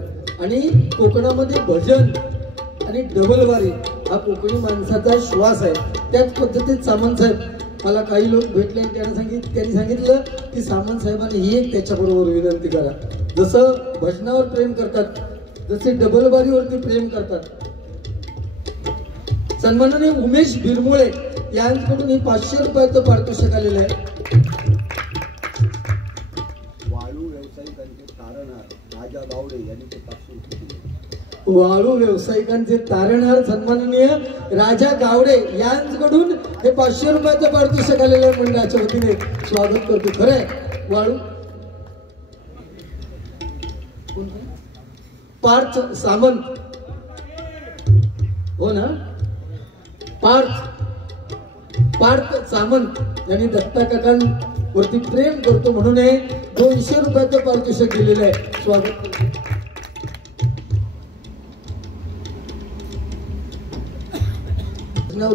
आणि कोकणामध्ये भजन आणि डबलवारी हा कोकणी माणसाचा श्वास आहे. त्याच पद्धतीत सामंत साहेब मला काही लोक भेटले त्यांनी सांगितलं की सामंत साहेबांनी ही एक त्याच्याबरोबर विनंती करा. जसं भजनावर प्रेम करतात जसे डबलबारीवरती प्रेम करतात. सन्माननीय उमेश बिरमुळे यांच्याकडून ही 500 रुपयाचं पारितोषिक आलेलं आहे. वाळू व्यावसायिकांचे तारणहार राजा गावडे यांनी ते 500 रुपये दिले. वाळू व्यावसायिकांचे तारणहार सन्माननीय राजा गावडे यांच्याकडून हे 500 रुपयाचं पारितोषिक आलेलं आहे. मंडळाच्या वतीने स्वागत करतो. खरंय वाळू पार्थ सामंत हो ना पार्थ सामंत यांनी दत्ता काकांवरती प्रेम करतो म्हणून 200 रुपयाचं पारितोषिक दिलेलं आहे. स्वागत करतो.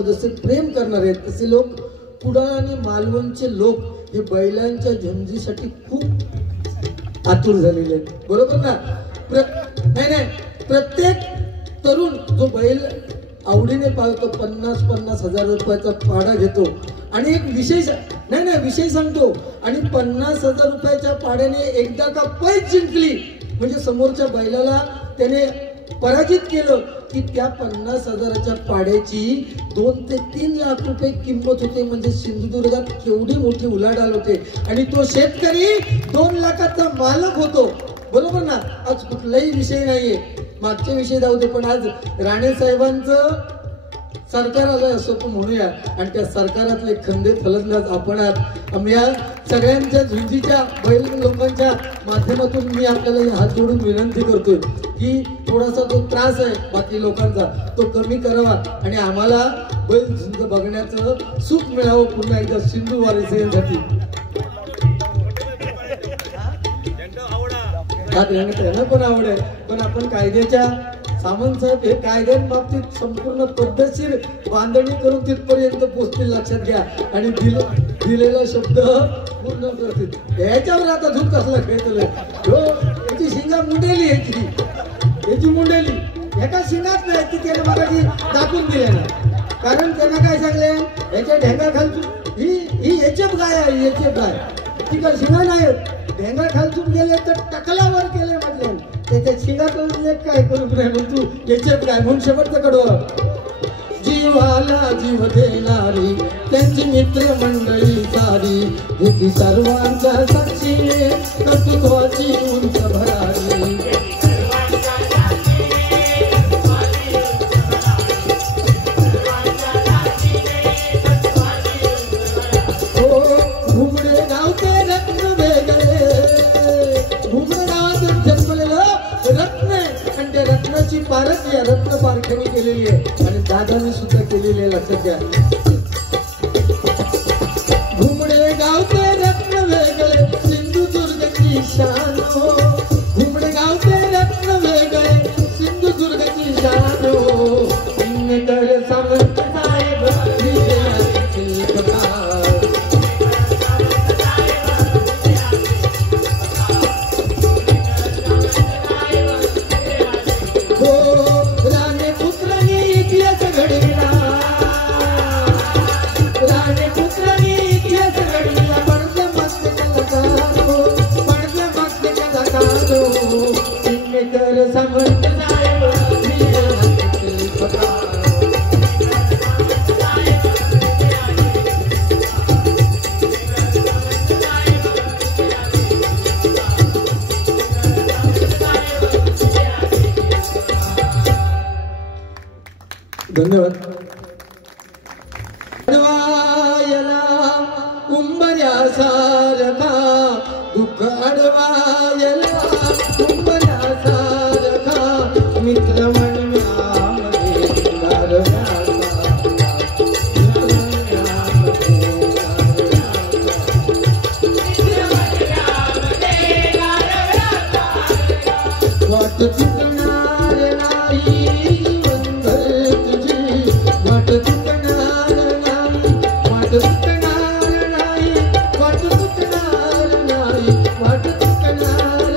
जसे प्रेम करणारे आहेत तसे लोक कुडाळ आणि मालवणचे लोक हे बैलांच्या झुंजीसाठी खूप आतुर झालेले आहेत. बरोबर ना? नाही प्रत्येक तरुण जो बैल आवडीने पाळतो 50-50 हजार रुपयाचा पाडा घेतो आणि एक विषय सांगतो आणि 50,000 रुपयाच्या पाड्याने एकदा का पैज जिंकली म्हणजे समोरच्या बैलाला त्याने पराजित केलं की त्या 50,000च्या पाड्याची 2 ते 3 लाख रुपये किंमत होते. म्हणजे सिंधुदुर्गात केवढी मोठी उलाढाल होते आणि तो शेतकरी 2 लाखाचा मालक होतो. बरोबर ना? आज कुठलाही विषय नाहीये, मागचे विषय जाऊ दे, पण आज राणे साहेबांचं सरकार आलंय असं पण म्हणूया आणि त्या सरकारातले खंदे फलंदाज आपण आहात. आम्ही या सगळ्यांच्या झुंजीच्या बैल लोकांच्या माध्यमातून मी आपल्याला हात जोडून विनंती करतोय की थोडासा जो त्रास आहे बाकी लोकांचा तो कमी करावा आणि आम्हाला बैल झुंज बघण्याचं सुख मिळावं पुन्हा एकदा सिंधुवारी सेवेसाठी. त्यांना पण आवड आहे, पण आपण कायद्याच्या सामंत साहेब हे कायद्यांबाबतीत संपूर्ण पद्धतशीर बांधणी करून तिथपर्यंत पोहोचतील लक्षात घ्या आणि दिलेला शब्द पूर्ण करतील. याच्यावर आता झूट कसला खेळतोय याची शिंगा मुंडेली याची मुंडेली एका शिंगात नाही की त्याने मगाशी दाखवून दिले ना. कारण त्यांना काय सांगले याच्या ढेंगा खालचून ही एचएफ गाय आहे. एचएफ गाय ती काय शिंगा नाही ढेंगा खालचून गेले तर टकलावर केले म्हटले त्याच्या शिंगातून काय करू तू एचएफ गाय म्हणून शेवटचं कडवं. जीवाला जीव देणारी त्यांची मित्र मंडळी सारी होती सर्वांचा साक्षी कर्तृत्वाची उंच भरारी. घुमडे गावचे रत्न वेगळे घुमडे गावात जन्मलेलं रत्न आणि त्या रत्नाची पारख या रत्न पारखणी केलेली आहे आणि दादाने सुद्धा केलेली आहे. लक्षात घ्या. घुमडे गावचे रत्न वेगळे सिंधुदुर्गची शान हो. घुमडे गावचे रत्न वेगळे सिंधुदुर्गची शान हो. तर सामंत साहेब धन्यवाद. अडवायला उंबऱ्यासारखा दुःख अडवायला उंबऱ्यासारखा मित्र म्हणण्यामध्ये वाट चुकणार नाही वाट चुकणार नाही वाट चुकणार नाही वाट चुकणार नाही वाट चुकणार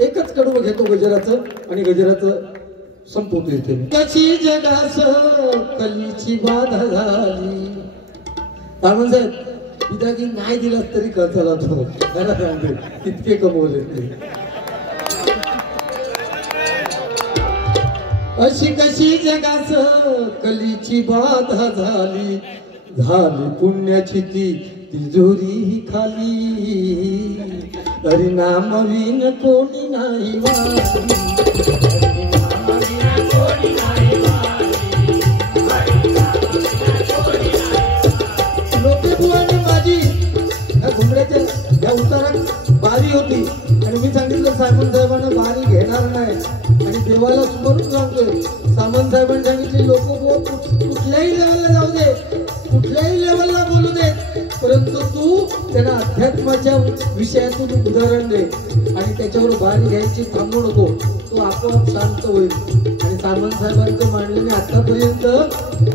एकच कडवं घेतो गजराचं आणि गजराचं संपवतो इथे. कशी जगास कलीची बाधा झाली. साहेब पिताजी नाही दिलास तरी खर्चाला तो त्याला सांगते कितके कमवले ते. अशी कशी जगास कलीची बाधा झाली. झाली पुण्याची ती तिजोरी खाली. तरी नाम विन कोणी नाही वाली. लोकेबुवाने माझी या घुमऱ्याच्या या उतारात बारी होती आणि मी सांगितलं सामंत साहेबांना बारी घेणार नाही. आणि देवाला समोरून सांगतोय सामंत साहेबांनी सांगितले लोकबुवा कुठल्याही लेवलला जाऊ दे, कुठल्याही लेवलला बोलू दे, परंतु तू त्यांना अध्यात्माच्या विषयातून उदाहरण दे आणि त्याच्यावर बारी घ्यायची थांबू नको. तो आपोआप शांत होईल. आणि सामंत साहेबांचं मांडलेले आतापर्यंत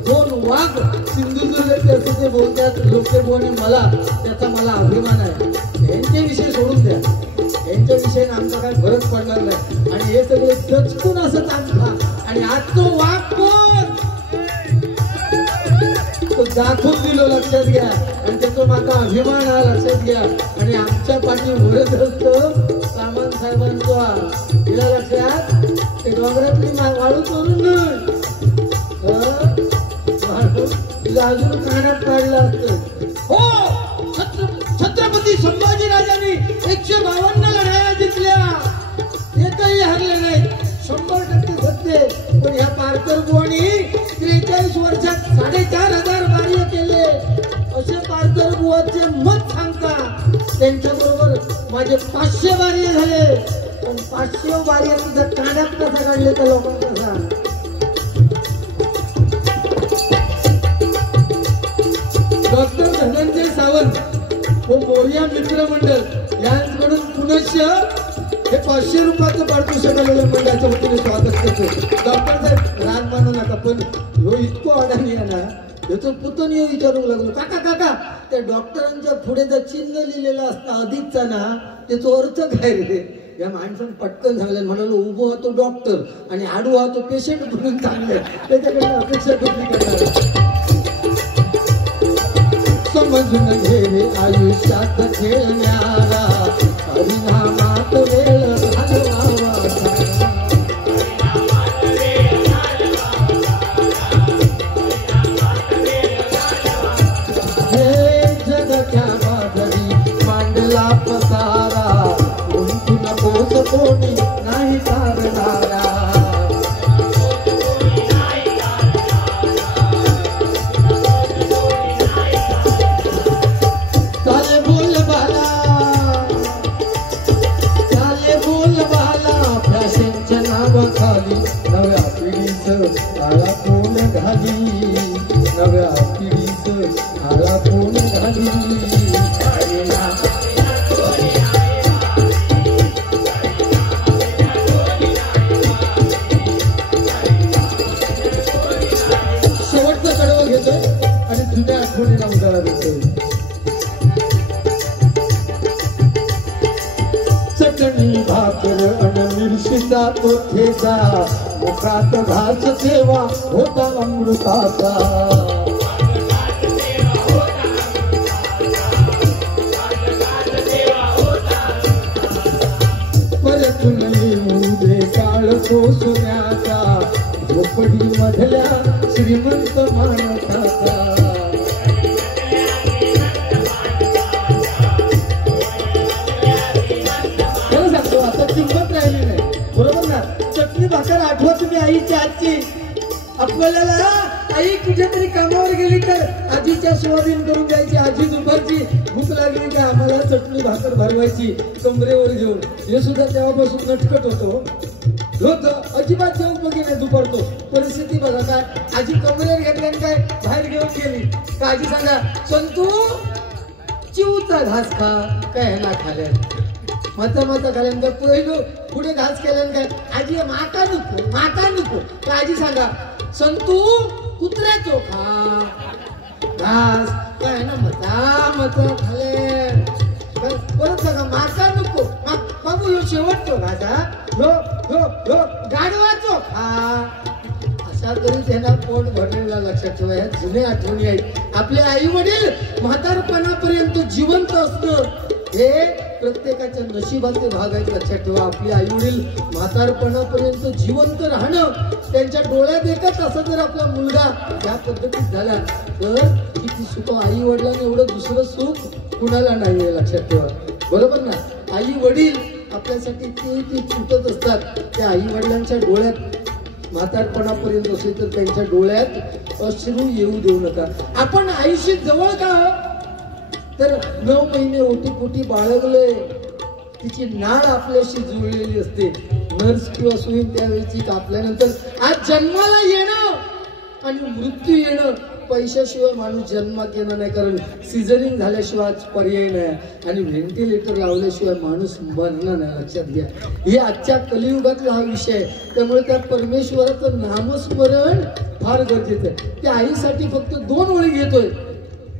2 वाघ सिंधुदुर्ग असं ते बोलतात लोकेबुवाने मला त्याचा मला अभिमान आहे. यांच्याविषयी सोडून द्या, यांच्या विषयाने आमचा काय फरक पडणार नाही. आणि हे सगळे दचकून असं चांगला. आणि आज तो वाघ कोण तो दाखवून दिलो लक्षात घ्या. आणि त्याचा माझा अभिमान हा लक्षात घ्या. आणि आमच्या पाठी उडत असतं सामंत साहेबांचा तिला लक्षात ते डोंगरातली वाळू चोरून तिला अजून कानात काढलं असतं. हो छत्रपती संभाजीराजांनी 152 लढाया जिंकल्या, एकही हरले नाही. 100% सत्य. पण ह्या पारकर बुवांनी 43 वर्षात 4500 बारी केले. असे पारकर बुवाचे मत सांगता. त्यांच्याबरोबर माझे 500 बारी झाले. पण 500 बारी तुझं कानात कसा काढले त्या लोकांना सांग. डॉक्टर धनंजय सावंत व मोर्या मित्र मंडळ यांकडून पुनश्च हे 500 रुपयाचं पारितोषिक मंडळाच्या वतीने स्वागत करतो. डॉक्टर साहेब राग मानू नका, पण ह्यो इतको अडाणी आहे ना, याचं पुतण विचारू लागलो काका काका त्या डॉक्टरांच्या पुढे जर चिन्ह लिहिलेलं असतं अधिकचा ना, त्याचा अर्थ काय रे. या माणसानं पटकन झालं म्हणालो उभं होतो डॉक्टर आणि आडू होतो पेशंट म्हणून चांगले. त्याच्याकडे अपेक्षा कुठली करणार. समजून घे रे आयुष्यात खेळणारा परिणामात वेळ घालवावा. हे जगच्या बाजरी मांडला पसारा उंचून पोच कोणी नाही तारणारा. नव्या पिढीच आला कोण घाली. नव्या पिढीच आला कोण घाली. शेवटचं कडवं घेतोय आणि जुन्या आठवणीला उजाळा देतोय. चटणी भाकर अन मिरशीचा तो ठेचा मुखात घास सेवा होता अमृताचा. परतून येऊ दे काळ तो सोन्याचा झोपडी मधल्या श्रीमंत माणसाचा. भाकर आठवा तुम्ही आईच्या आजची. आपल्याला आई कुठेतरी कामावर गेली तर आजीच्या सोयाबीन करून द्यायची. आजी दुपारची भूक लागली का आम्हाला चटणी भाकर भरवायची कमरेवर घेऊन. हे सुद्धा तेव्हापासून नटकट होतो अजिबात जेवण बघी नाही दुपारतो. परिस्थिती बघा काय आजी कमरेवर घेतल्याने काय बाहेर घेऊन गेली का आजी सांगा संतू चिवचा घास खा काय ना खाल्या माता माता खाल्यानंतर पहिलं पुढे घास केल्यानं काय आजी माका नको तर आजी सांगा संतू कुत्र्याचो खा घास काय ना मता खाले परत सांगा माका नको बाबू ह्यो शेवटचो वाचा हो हो हो गाढवाचो अशा तरी त्यांना पोट भरलेला लक्षात ठेवा. या जुन्या आठवणी आहेत. आपले आई वडील म्हातारपणापर्यंत जिवंत असणं हे प्रत्येकाच्या नशिबाचे भाग आहेत. लक्षात ठेवा. आपले आई वडील म्हातारपणापर्यंत जिवंत राहणं त्यांच्या डोळ्यात एकच असं जर आपला मुलगा या पद्धतीत झाला तर किती सुख. आई वडिलांनी एवढं दुसरं सुख कुणाला नाही. लक्षात ठेवा. बरोबर ना. आई वडील आपल्यासाठी ते छुटत असतात. त्या आई वडिलांच्या डोळ्यात म्हातारपणापर्यंत असेल तर त्यांच्या डोळ्यात अश्रू येऊ देऊ नका. आपण आईशी जवळ का तर 9 महिने ओटीपोटी बाळगले तिची नाळ आपल्याशी जुळलेली असते. नर्स किंवा सुईन त्यावेळीची कापल्यानंतर आज जन्माला येणं आणि मृत्यू येणं पैशाशिवाय माणूस जन्मात येणार नाही. कारण सिझरिंग झाल्याशिवाय आज पर्याय नाही आणि व्हेंटिलेटर लावल्याशिवाय माणूस मरणार नाही. लक्षात घ्या. हे आजच्या कलियुगातला हा विषय आहे. त्यामुळे त्या परमेश्वराचं नामस्मरण फार गरजेचं आहे. त्या आईसाठी फक्त 2 ओळी घेतोय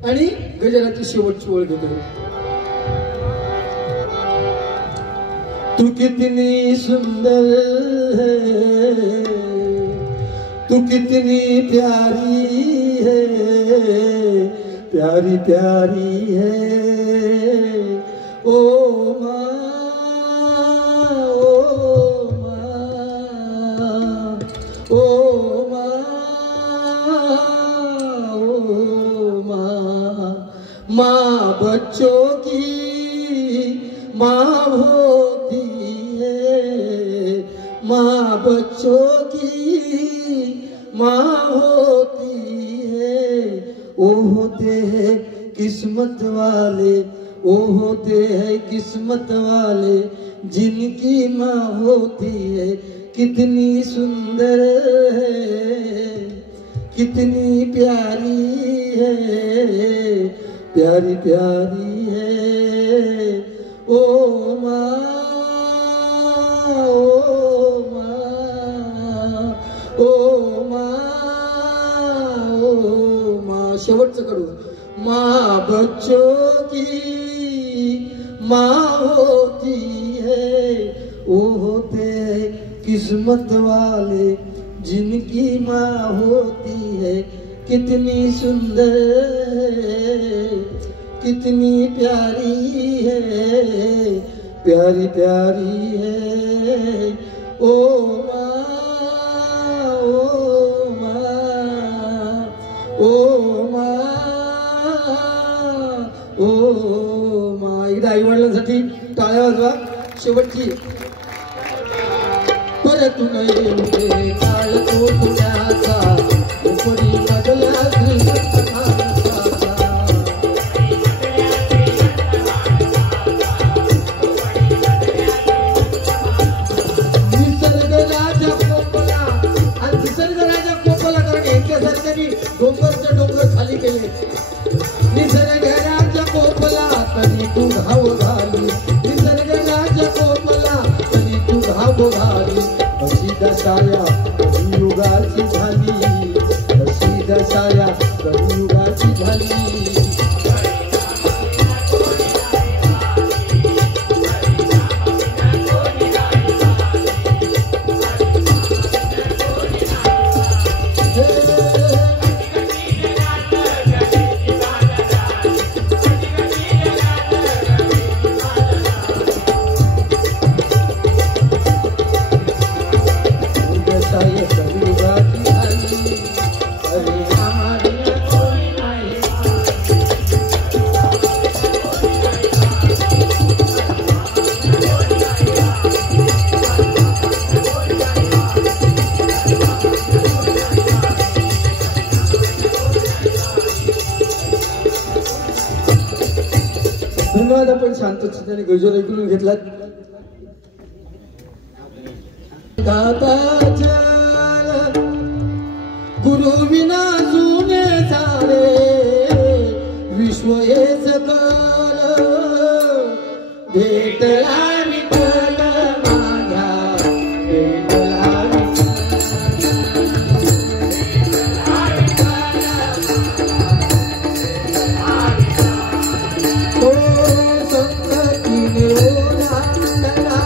आणि गजराची शेवटची ओळ घेतोय. तू कितनी सुंदर है, तू कितनी प्यारी है, प्यारी प्यारी है ओ माँ, ओ माँ, ओ माँ, ओ माँ. माँ बच्चों की माँ होती है, माँ बच्चों की माँ होती है. ओ होते हैं किस्मत वाले, ओ होते हैं किस्मत वाले जिनकी माँ होती है. कितनी सुंदर है, कितनी प्यारी है, प्यारी प्यारी है ओ माँ, ओ माँ, ओ माँ, ओ माँ. शेवटचं कडू. माँ बच्चों की माँ होती है, वो होते हैं किस्मत वाले जिनकी माँ होती है. कितनी सुंदर है, कितनी प्यारी है, प्यारी प्यारी है ओ माँ, ओ माँ, ओ माँ, ओ माँ. एकदा आई वडिलांसाठी टाळ्या वाजवा. शेवटची. परत नाही उठे काळ तो तुझ्याचा उपरी बदला निसर्ग राजा कोपला. आणि निसर्ग राजा कोपला कारण यांच्यासारख्यांनी डोंगर खाली केले. निसर्ग राजा कोपला तरी तू घाव घाली, निसर्ग राजा कोपला तरी तू घाव घाली. अशी दशाया कलियुगाची झाली, अशी दशाया कलियुगाची झाली. धन्यवाद. आपण शांत चित्ताने गजर ऐकून घेतलात. गुरु विना सुने सारे विश्व हे सकल भेटला विठ्ठल माझा, भेटला ओ संकटीने ओलांडला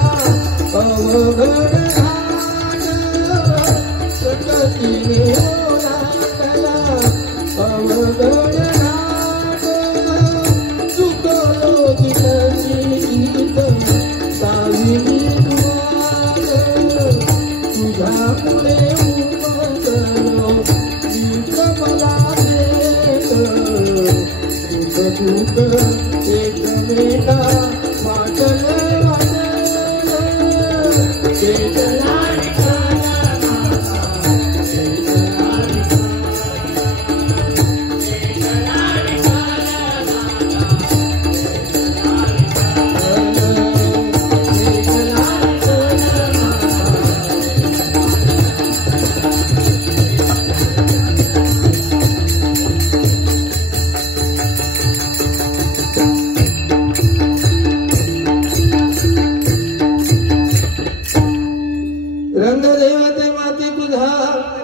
रंगदेवते माते तुझा